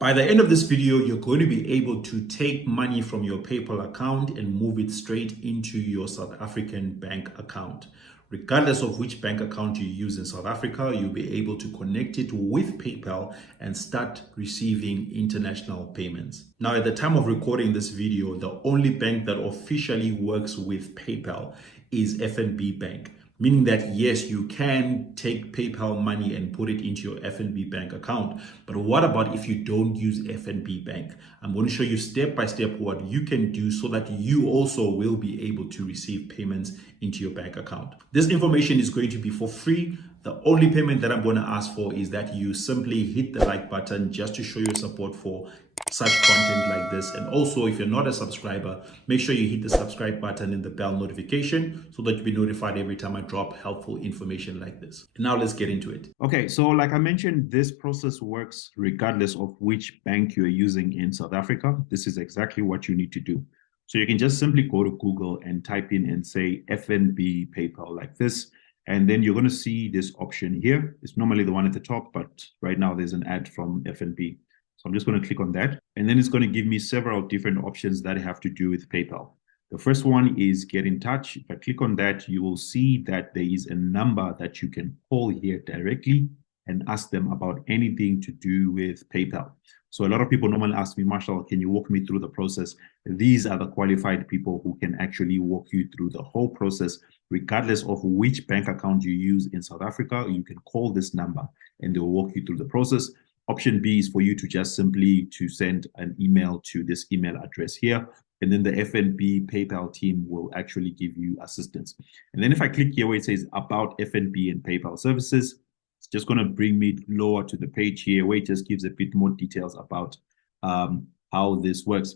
By the end of this video, you're going to be able to take money from your PayPal account and move it straight into your South African bank account. Regardless of which bank account you use in South Africa, you'll be able to connect it with PayPal and start receiving international payments. Now, at the time of recording this video, the only bank that officially works with PayPal is FNB Bank. Meaning that yes, you can take PayPal money and put it into your FNB bank account. But what about if you don't use FNB Bank? I'm going to show you step by step what you can do so that you also will be able to receive payments into your bank account. This information is going to be for free. The only payment that I'm going to ask for is that you simply hit the like button just to show your support for such content like this. And also, if you're not a subscriber, make sure you hit the subscribe button and the bell notification so that you'll be notified every time I drop helpful information like this. And now let's get into it. Okay, so like I mentioned, this process works regardless of which bank you're using in South Africa. This is exactly what you need to do. So you can just simply go to Google and type in and say FNB PayPal like this. And then you're going to see this option here. It's normally the one at the top, but right now there's an ad from FNB. So I'm just going to click on that. And then it's going to give me several different options that have to do with PayPal. The first one is get in touch. If I click on that, you will see that there is a number that you can call here directly and ask them about anything to do with PayPal. So a lot of people normally ask me, Marshall, can you walk me through the process? These are the qualified people who can actually walk you through the whole process, regardless of which bank account you use in South Africa. You can call this number and they'll walk you through the process. Option B is for you to just simply to send an email to this email address here. And then the FNB PayPal team will actually give you assistance. And then if I click here where it says about FNB and PayPal services, it's just going to bring me lower to the page here where it just gives a bit more details about how this works.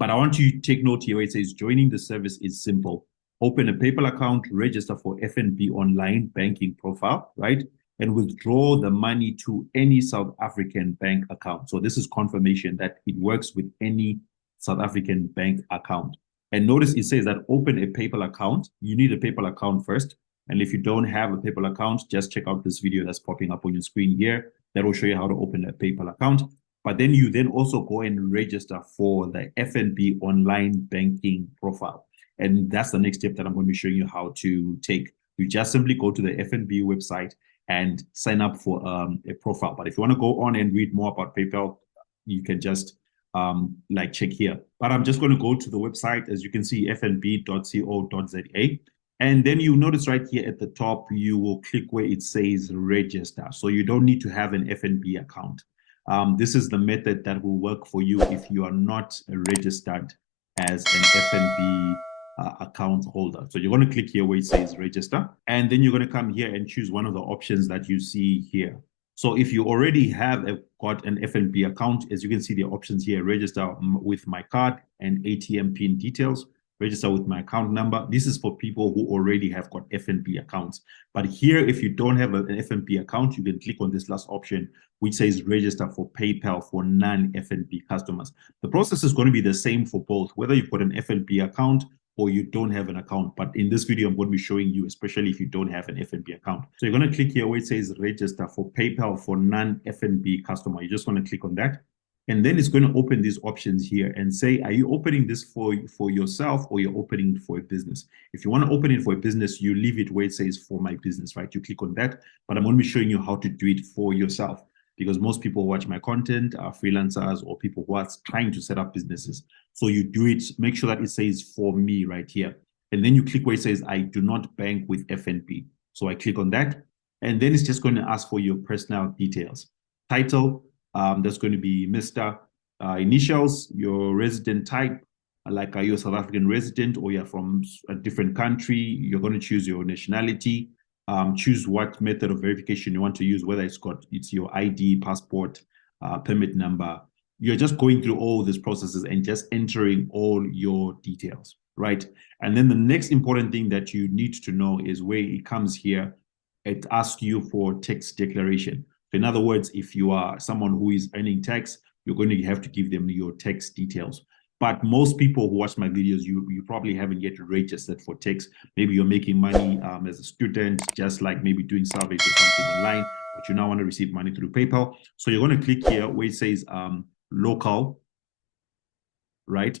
But I want you to take note here where it says joining the service is simple. Open a PayPal account, register for FNB online banking profile, right? And withdraw the money to any South African bank account. So this is confirmation that it works with any South African bank account. And notice it says that open a PayPal account. You need a PayPal account first. And if you don't have a PayPal account, just check out this video that's popping up on your screen here. That will show you how to open a PayPal account. But then you then also go and register for the FNB online banking profile. And that's the next step that I'm going to be showing you how to take. You just simply go to the FNB website and sign up for a profile. But if you want to go on and read more about PayPal, you can just like check here. But I'm just going to go to the website, as you can see, fnb.co.za. And then you notice right here at the top, you will click where it says register. So you don't need to have an FNB account. This is the method that will work for you if you are not registered as an FNB account holder. So you're going to click here where it says register, and then you're going to come here and choose one of the options that you see here. So if you already have got an FNB account, as you can see the options here, register with my card and ATM PIN details, register with my account number. This is for people who already have got FNB accounts. But here, if you don't have an FNB account, you can click on this last option, which says register for PayPal for non-FNB customers. The process is going to be the same for both, whether you've got an FNB account or you don't have an account. But in this video, I'm going to be showing you, especially if you don't have an FNB account. So you're going to click here where it says register for PayPal for non-FNB customer. You're just going to click on that. And then it's going to open these options here and say, are you opening this for yourself or you're opening it for a business? If you want to open it for a business, you leave it where it says for my business, right? You click on that, but I'm going to be showing you how to do it for yourself, because most people who watch my content are freelancers or people who are trying to set up businesses. So you do it, make sure that it says for me right here. And then you click where it says, I do not bank with FNB. So I click on that. And then it's just going to ask for your personal details. Title, that's going to be Mr. Initials, your resident type, like are you a South African resident or you're from a different country? You're going to choose your nationality. Choose what method of verification you want to use, whether it's your ID, passport, permit number. You're just going through all these processes and just entering all your details, right? And then the next important thing that you need to know is where it comes here, it asks you for tax declaration. So in other words, if you are someone who is earning tax, you're going to have to give them your tax details. But most people who watch my videos, you probably haven't yet registered for tax. Maybe you're making money as a student, just like maybe doing salvage or something online. but you now want to receive money through PayPal. So you're going to click here where it says local, right?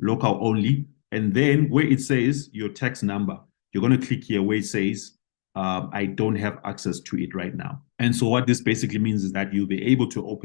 Local only. And then where it says your tax number, you're going to click here where it says I don't have access to it right now. And so what this basically means is that you'll be able to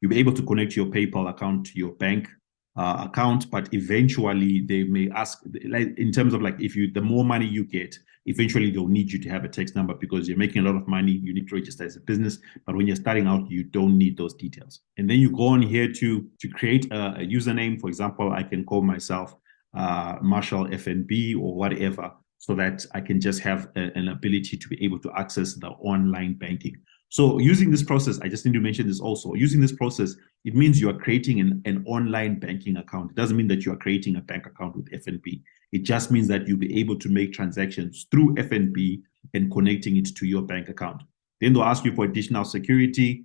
you'll be able to connect your PayPal account to your bank account, but eventually they may ask, like in terms of like the more money you get, eventually they'll need you to have a tax number because you're making a lot of money. You need to register as a business, but when you're starting out, you don't need those details. And then you go on here to create a username. For example, I can call myself Marshall FNB or whatever, so that I can just have an ability to be able to access the online banking. So using this process, I just need to mention this also. Using this process, it means you are creating an online banking account. It doesn't mean that you are creating a bank account with FNB. It just means that you'll be able to make transactions through FNB and connecting it to your bank account. Then they'll ask you for additional security.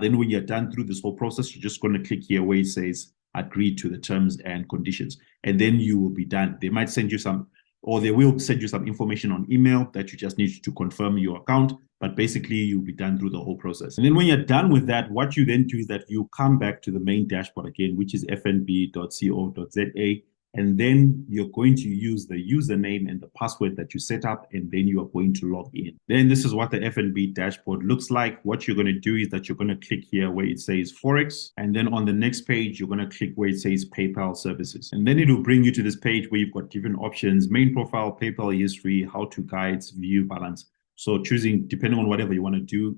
Then when you're done through this whole process, you're just going to click here where it says agree to the terms and conditions. And then you will be done. They might send you some, or they will send you some information on email that you just need to confirm your account, but basically you'll be done through the whole process. And then when you're done with that, what you then do is that you come back to the main dashboard again, which is fnb.co.za. And then you're going to use the username and the password that you set up, and then you are going to log in. Then this is what the FNB dashboard looks like. What you're going to do is that you're going to click here where it says Forex. And then on the next page, you're going to click where it says PayPal services. And then it will bring you to this page where you've got different options: main profile, PayPal history, how-to guides, view balance. So choosing, depending on whatever you want to do,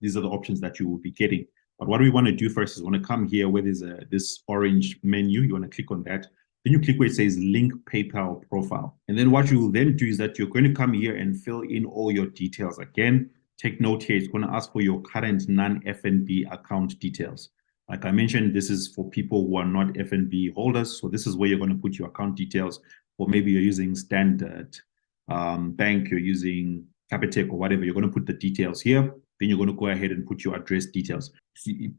these are the options that you will be getting. But what we want to do first is want to come here where there's this orange menu. You want to click on that. Then you click where it says link PayPal profile. And then what you will then do is that you're going to come here and fill in all your details again. Take note here, it's going to ask for your current non-FNB account details. Like I mentioned, this is for people who are not FNB holders. So this is where you're going to put your account details. Or maybe you're using Standard Bank, you're using Capitec or whatever. You're going to put the details here. Then you're going to go ahead and put your address details.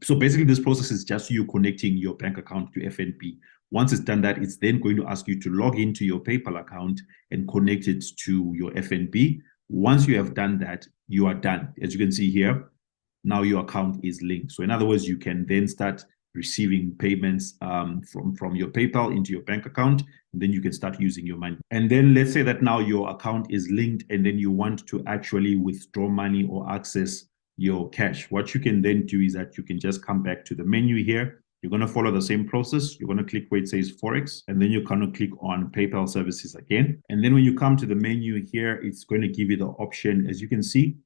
So basically this process is just you connecting your bank account to FNB. Once it's done that, it's then going to ask you to log into your PayPal account and connect it to your FNB. Once you have done that, you are done. As you can see here, now your account is linked. So in other words, you can then start receiving payments from your PayPal into your bank account, and then you can start using your money. And then let's say that now your account is linked and then you want to actually withdraw money or access your cash. What you can then do is that you can just come back to the menu here. You're going to follow the same process. You're going to click where it says Forex, and then you're going to click on PayPal services again. And then when you come to the menu here, it's going to give you the option, as you can see,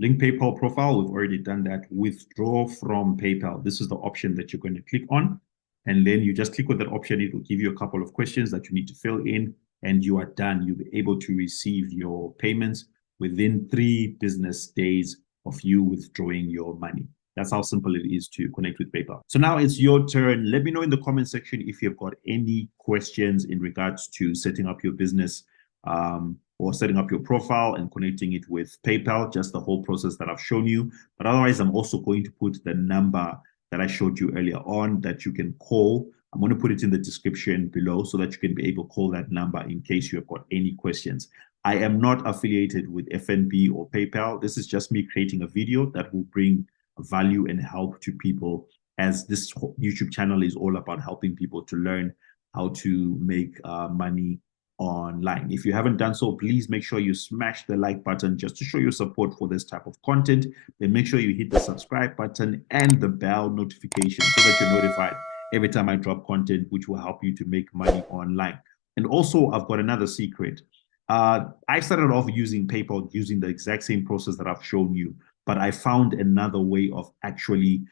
link PayPal profile. We've already done that. Withdraw from PayPal. This is the option that you're going to click on. And then you just click on that option. It will give you a couple of questions that you need to fill in, and you are done. You'll be able to receive your payments within 3 business days of you withdrawing your money. That's how simple it is to connect with PayPal. So now it's your turn. Let me know in the comment section if you've got any questions in regards to setting up your business or setting up your profile and connecting it with PayPal, just the whole process that I've shown you. But otherwise, I'm also going to put the number that I showed you earlier on that you can call. I'm going to put it in the description below so that you can be able to call that number in case you have got any questions. I am not affiliated with FNB or PayPal. This is just me creating a video that will bring value and help to people, as this YouTube channel is all about helping people to learn how to make money online. If you haven't done so, please make sure you smash the like button just to show your support for this type of content. Then make sure you hit the subscribe button and the bell notification so that you're notified every time I drop content, which will help you to make money online. And also, I've got another secret. I started off using PayPal, using the exact same process that I've shown you, but I found another way of actually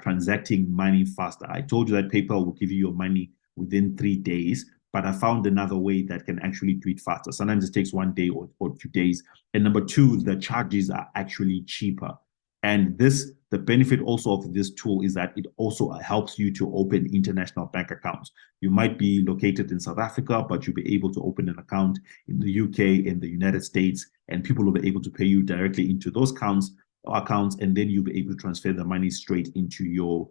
transacting money faster. I told you that PayPal will give you your money within 3 days, but I found another way that can actually do it faster. Sometimes it takes 1 day or 2 days. And number 2, the charges are actually cheaper. And the benefit also of this tool is that it also helps you to open international bank accounts. You might be located in South Africa, but you'll be able to open an account in the UK, in the United States, and people will be able to pay you directly into those accounts, and then you'll be able to transfer the money straight into your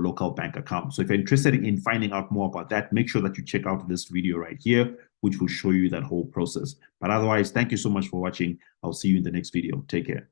local bank account. So if you're interested in finding out more about that, make sure that you check out this video right here, which will show you that whole process. But otherwise, thank you so much for watching. I'll see you in the next video. Take care.